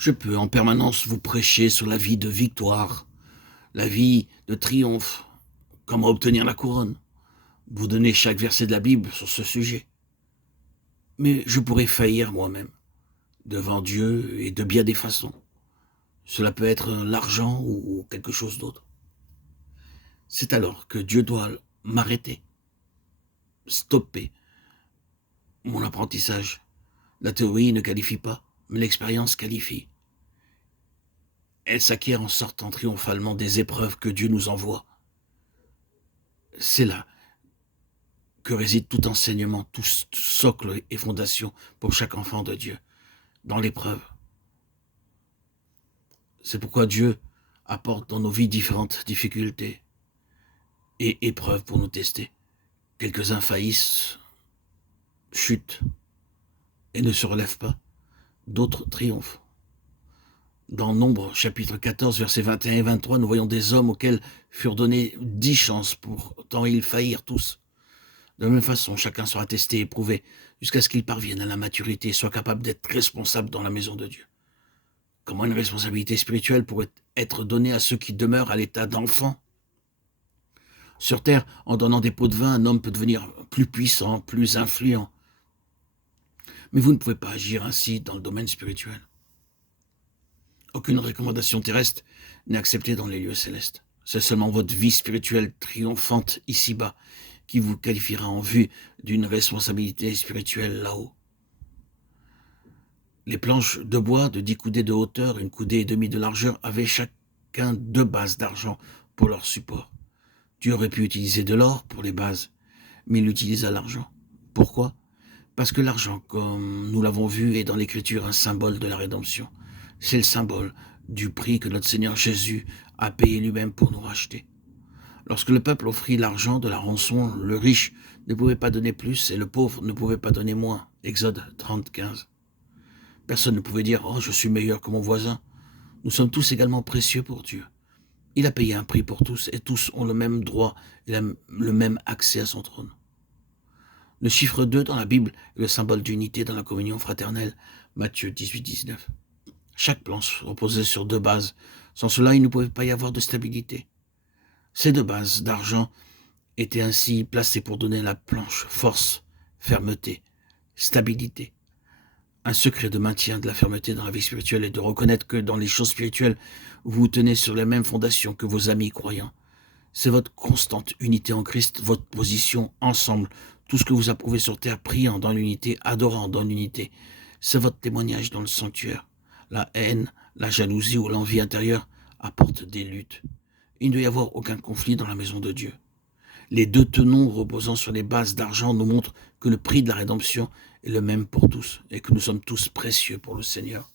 Je peux en permanence vous prêcher sur la vie de victoire, la vie de triomphe, comment obtenir la couronne, vous donner chaque verset de la Bible sur ce sujet. Mais je pourrais faillir moi-même, devant Dieu et de bien des façons. Cela peut être l'argent ou quelque chose d'autre. C'est alors que Dieu doit m'arrêter, stopper mon apprentissage. La théorie ne qualifie pas, mais l'expérience qualifie. Elle s'acquiert en sortant triomphalement des épreuves que Dieu nous envoie. C'est là que réside tout enseignement, tout socle et fondation pour chaque enfant de Dieu, dans l'épreuve. C'est pourquoi Dieu apporte dans nos vies différentes difficultés et épreuves pour nous tester. Quelques-uns faillissent, chutent et ne se relèvent pas. D'autres triomphent. Dans Nombre, chapitre 14, versets 21 et 23, nous voyons des hommes auxquels furent données 10 chances, pourtant ils faillirent tous. De la même façon, chacun sera testé et éprouvé jusqu'à ce qu'il parvienne à la maturité et soit capable d'être responsable dans la maison de Dieu. Comment une responsabilité spirituelle pourrait être donnée à ceux qui demeurent à l'état d'enfants? Sur terre, en donnant des pots de vin, un homme peut devenir plus puissant, plus influent. Mais vous ne pouvez pas agir ainsi dans le domaine spirituel. Aucune recommandation terrestre n'est acceptée dans les lieux célestes. C'est seulement votre vie spirituelle triomphante ici-bas qui vous qualifiera en vue d'une responsabilité spirituelle là-haut. Les planches de bois de 10 coudées de hauteur, 1 coudée et demie de largeur avaient chacun 2 bases d'argent pour leur support. Dieu aurait pu utiliser de l'or pour les bases, mais il utilisa l'argent. Pourquoi? Parce que l'argent, comme nous l'avons vu, est dans l'Écriture un symbole de la rédemption. C'est le symbole du prix que notre Seigneur Jésus a payé lui-même pour nous racheter. Lorsque le peuple offrit l'argent de la rançon, le riche ne pouvait pas donner plus et le pauvre ne pouvait pas donner moins. Exode 30, 15. Personne ne pouvait dire « Oh, je suis meilleur que mon voisin ». Nous sommes tous également précieux pour Dieu. Il a payé un prix pour tous et tous ont le même droit et le même accès à son trône. Le chiffre 2 dans la Bible est le symbole d'unité dans la communion fraternelle. Matthieu 18, 19. Chaque planche reposait sur 2 bases. Sans cela, il ne pouvait pas y avoir de stabilité. Ces 2 bases d'argent étaient ainsi placées pour donner à la planche force, fermeté, stabilité. Un secret de maintien de la fermeté dans la vie spirituelle est de reconnaître que dans les choses spirituelles, vous vous tenez sur les mêmes fondations que vos amis croyants. C'est votre constante unité en Christ, votre position ensemble, tout ce que vous approuvez sur terre, priant dans l'unité, adorant dans l'unité. C'est votre témoignage dans le sanctuaire. La haine, la jalousie ou l'envie intérieure apportent des luttes. Il ne doit y avoir aucun conflit dans la maison de Dieu. Les 2 tenons reposant sur les bases d'argent nous montrent que le prix de la rédemption est le même pour tous et que nous sommes tous précieux pour le Seigneur.